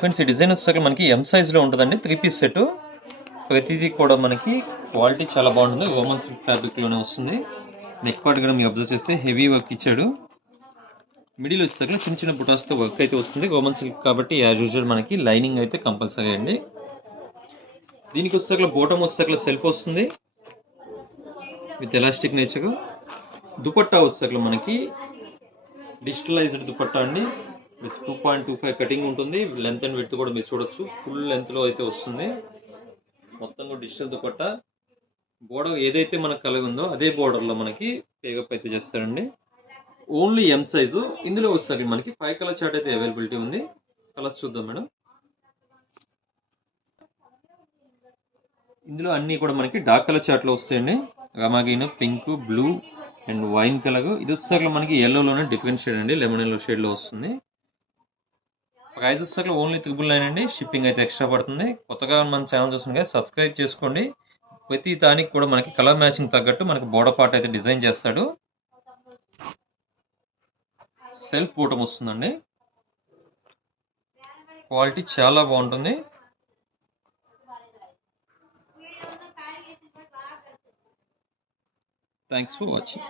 Friends ఈ design వచ్చేసరికి మనకి ఎం సైజ్లో ఉంటుందండి. 3 పీస్ సెట్. ప్రతిదీ కూడా మనకి క్వాలిటీ చాలా బాగుంటుంది. రోమన్ సిల్క్ ఫ్యాబ్రిక్లోనే వస్తుంది. నెక్ పార్ట్ కూడా మీరు అబ్జర్వ్ చేస్తే హెవీ వర్క్ ఇచ్చాడు. మిడిల్ వచ్చేసరికి చిన్న చిన్న బుటాస్తో వర్క్ అయితే వస్తుంది. రోమన్ సిల్క్ కాబట్టి యాజ్ యూజువల్ మనకి లైనింగ్ అయితే కంపల్సరీ అండి. దీనికి వచ్చేసరికి బాటమ్ వచ్చేసరికి సెల్ఫ్ వస్తుంది విత్ ఎలాస్టిక్ నేచర్. దుపట్టా వచ్చేసరికి మనకి డిజిటలైజ్డ్ దుపట్టా అండి. విత్ 2.25 కటింగ్ ఉంటుంది. లెంత్ అండ్ విడ్త్ కూడా మీరు చూడొచ్చు. ఫుల్ లెంత్లో అయితే వస్తుంది. మొత్తం కూడా డిజిటల్ దుపట్టా. బోర్డర్ ఏదైతే మనకు కలిగి ఉందో అదే బోర్డర్లో మనకి పేగప్ అయితే చేస్తారండి. Only M size. ఇందులో వచ్చేసరికి మనకి 5 కలర్ చార్ట్ అయితే అవైలబిలిటీ ఉంది. కలర్స్ చూద్దాం మేడం. ఇందులో అన్నీ కూడా మనకి డార్క్ కలర్ చార్ట్లో వస్తాయండి. రమాగీన్, pink, blue and wine colour. ఇది వచ్చేసరికి మనకి ఎల్లోలోనే డిఫరెంట్ షేడ్ అండి. లెమన్ ఎల్లో షేడ్లో వస్తుంది. ప్రైస్ వచ్చేసరికి ఓన్లీ 999 అండి. షిప్పింగ్ అయితే ఎక్స్ట్రా పడుతుంది. కొత్తగా మన ఛానల్ చూస్తుంటే సబ్స్క్రైబ్ చేసుకోండి. ప్రతి దానికి కూడా మనకి కలర్ మ్యాచింగ్ తగ్గట్టు మనకి బోర్డర్ పార్ట్ అయితే డిజైన్ చేస్తాడు. సెల్ఫ్ బోటం వస్తుందండి. క్వాలిటీ చాలా బాగుంటుంది. Thanks for watching.